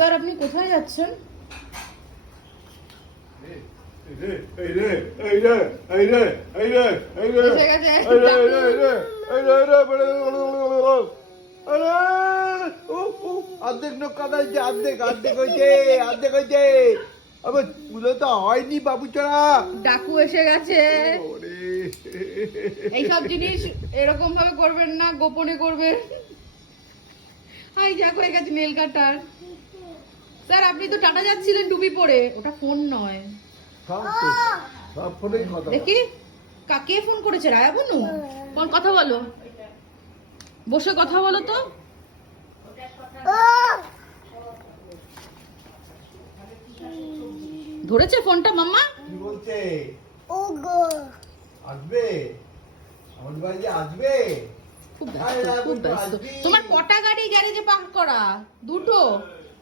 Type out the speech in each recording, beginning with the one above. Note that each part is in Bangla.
স্যার আপনি কোথায় যাচ্ছেন? অর্ধেক লোক কথা হচ্ছে, অর্ধেক হয়েছে, অর্ধেক হয়েছে। আবার তুলে তো হয়নি বাবুচরা। ডাকু এসে গেছে। এইসব জিনিস এরকম ভাবে করবেন না, গোপনে করবেন। হাই জ্যাক হয়ে গেছে নেল কাটার। স্যার আপনি তো টাটা যাচ্ছিলেন টুপি পরে, ওটা ফোন নয়। সব ফোনেই কথা। দেখি কাকে ফোন করেছে? রায়া বনু? কোন কথা বলো, বসে কথা বলো তো। ধরেছে ফোনটা মাম্মা? কি বলছে? আসবে আমার বাড়ি, আসবে। খুব ব্যস্ত। তোমার কটা গাড়ি গ্যারেজে পার্ক করা? দুটো,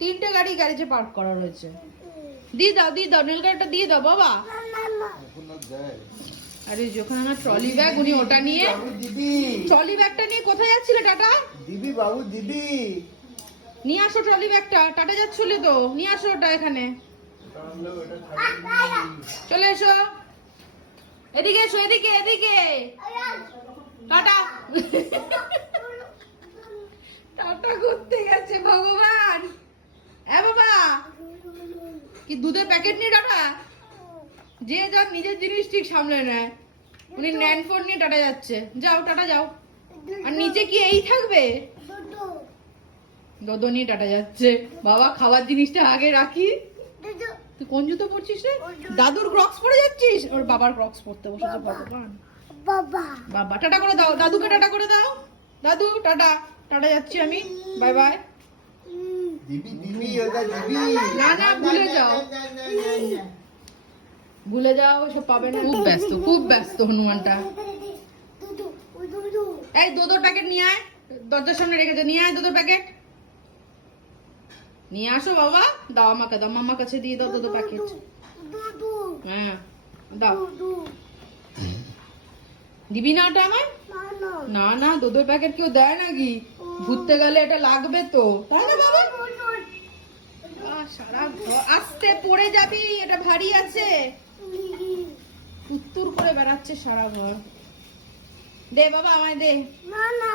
তিনটে গাড়ি গ্যারেজে পার্ক করা রয়েছে। দিয়ে দাও, দিয়ে দাও, নীল গাড়িটা দিয়ে দাও বাবা। আরে যখন আমার ট্রলি ব্যাগ, উনি ওটা নিয়ে, ট্রলি ব্যাগটা নিয়ে কোথায় যাচ্ছিলে টাটা? দিবি বাবু, দিবি। নিয়ে আসো ট্রলি ব্যাগটা, টাটা যাচ্ছিলে তো, নিয়ে আসো ওটা এখানে। চলে এসো, এদিকে এসো, এদিকে এদিকে। টাটা। টাটা করতে গেছে ভগবান। এ বাবা, কি দুধের প্যাকেট নিয়ে টাটা? যে যার নিজের জিনিস ঠিক সামলে নেয়। উনি ন্যান ফোন নিয়ে টাটা যাচ্ছে। যাও টাটা যাও। আর নিচে কি এই থাকবে? দোদো নিয়ে টাটা যাচ্ছে। বাবা খাবার জিনিসটা আগে রাখি। তুই কোন জুতো পরছিস রে? দাদুর ক্রক্স পরে যাচ্ছিস? ওর বাবার ক্রক্স পরতে বসেছে ভগবান। বাবা টাটা করে দাও, দাদুকে টাটা করে দাও। দাদু টাটা। টাটা যাচ্ছি আমি, বাই বাই। দিবি দিবি, ওটা দিবি। না না ভুলে যাও, ভুলে যাও, সব পাবে না। খুব ব্যস্ত, খুব ব্যস্ত হনুমানটা। এই দোদোর প্যাকেট নিয়ে আয়, দরজার সামনে রেখেছে, নিয়ে আয় দোদোর প্যাকেট। নিয়ে আসো বাবা, দাও আমাকে, দাও মামার কাছে দিয়ে দাও দোদো প্যাকেট। হ্যাঁ দাও। দিবি না ওটা আমায়? না না, দোদোর প্যাকেট কেউ দেয় নাকি? ঘুরতে গেলে এটা লাগবে তো, তাই না বাবা? সারা ঘর আস্তে পড়ে যাবি, এটা ভারী আছে। উত্তর করে বেড়াচ্ছে সারা ঘর। দে বাবা আমায় দে। না না